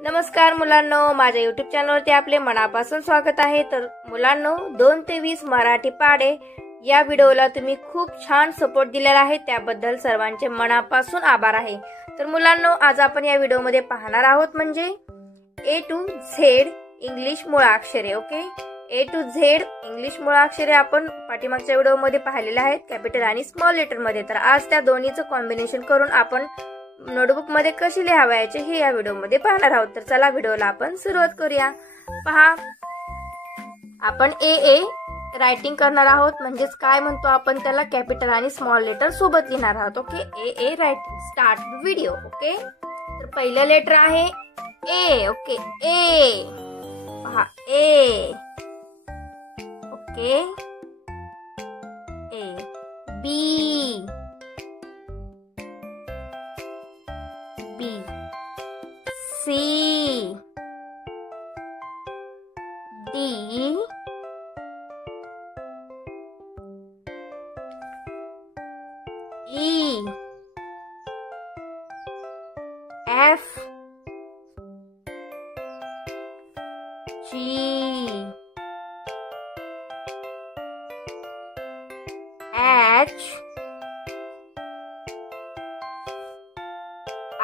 नमस्कार मुलांनो, माझ्या YouTube चॅनलवरती आपले मनापासून स्वागत आहे। तर मुलांनो, 2 ते 20 मराठी पाढे या व्हिडिओला तुम्ही खूप छान सपोर्ट दिलेला आहे, त्याबद्दल सर्वांचे मनापासून आभार आहे। तर मुलांनो, आज आपण या व्हिडिओमध्ये पाहणार आहोत म्हणजे A to Z इंग्लिश मुळाक्षरे। Okay, A to Z English मुळाक्षरे आपण पाठीमागच्या व्हिडिओमध्ये पाहिलेले आहेत, कॅपिटल आणि स्मॉल लेटर मध्ये। तर आज त्या दोन्हीचं कॉम्बिनेशन करून आपण नोटबुक मध्ये कशी लिहावायचे हे या व्हिडिओ मध्ये पाहणार आहोत। तर चला व्हिडिओला आपण सुरुवात करूया। पहा, आपण ए रायटिंग करणार आहोत, म्हणजेच काय म्हणतो आपण त्याला, कॅपिटल आणि स्मॉल लेटर सोबत लिहिणार आहोत। ओके, ए रायटिंग। Start video. ओके, तर पहिलं लेटर आहे ए। ओके, ए पहा, ए। Okay, A. B, B, C, D, E, F, G, H,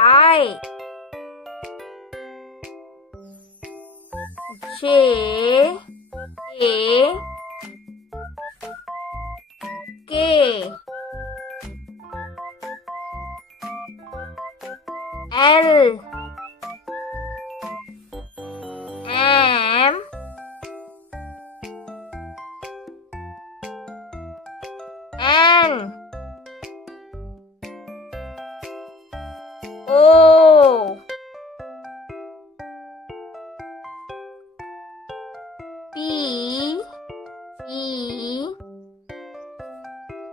I, J, A, K, L, M, N, O, P, E,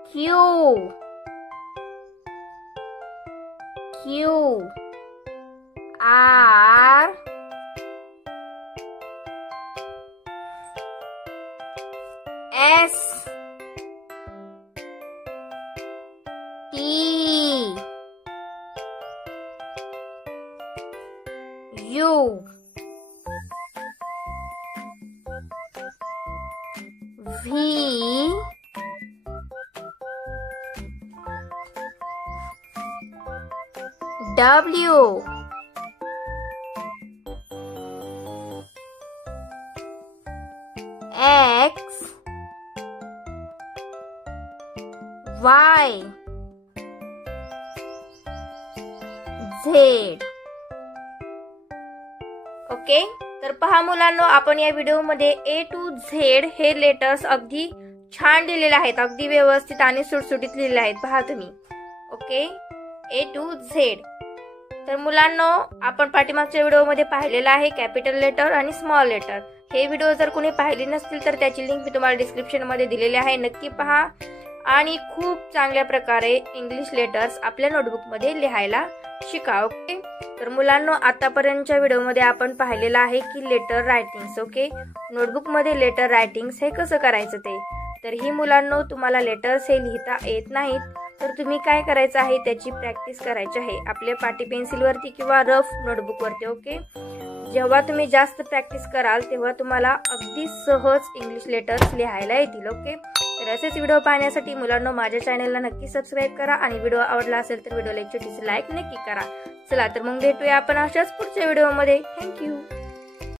Q, Q, R, S, T, U, V, W, X, Y, Z। Okay, तर पहा मुलांनो, आपण या video मध्ये A to Z हे letters अगदी छान लिहिलेले आहेत, अगदी व्यवस्थित आणि सुटसुटीत लिहिलेले आहेत, पहा तुम्ही। Okay, A to Z। तर मुलांनो, आपण पाठीमागच्या व्हिडिओ मध्ये पाहिलेला आहे कॅपिटल लेटर आणि स्मॉल लेटर। हे व्हिडिओ जर कोणी पाहिली नसतील तर त्याची लिंक मी तुम्हाला डिस्क्रिप्शन मध्ये दिलेली आहे, नक्की पहा आणि खूप चांगल्या प्रकारे इंग्लिश लेटर्स आपल्या नोटबुक मध्ये लिहायला शिका। ओके, तर मुलांनो, आतापर्यंतच्या व्हिडिओ मध्ये आपण पाहिलेलं आहे की लेटर रायटिंग्स। ओके, नोटबुक मध्ये लेटर रायटिंग्स हे कसं करायचं ते। तर ही मुलांनो, तुम्हाला लेटर्स हे लिहिता येत नाहीत तर तुम्ही काय करायचं आहे, त्याची प्रॅक्टिस करायची आहे आपल्या पाटी पेन्सिल वरती किंवा रफ नोटबुक वरती। ओके, जेव्हा तुम्ही जास्त प्रॅक्टिस कराल तेव्हा तुम्हाला अगदी सहज इंग्लिश लेटर्स लिहायला येतील। ओके, तर असेच व्हिडिओ पाहण्यासाठी मुलांनो माझ्या चॅनलला नक्की सबस्क्राईब करा आणि व्हिडिओ आवडला असेल तर व्हिडिओला एक छोटीशी लाईक नक्की करा। चला तर मग भेटूया आपण अशाच पुढच्या व्हिडिओमध्ये। थँक्यू।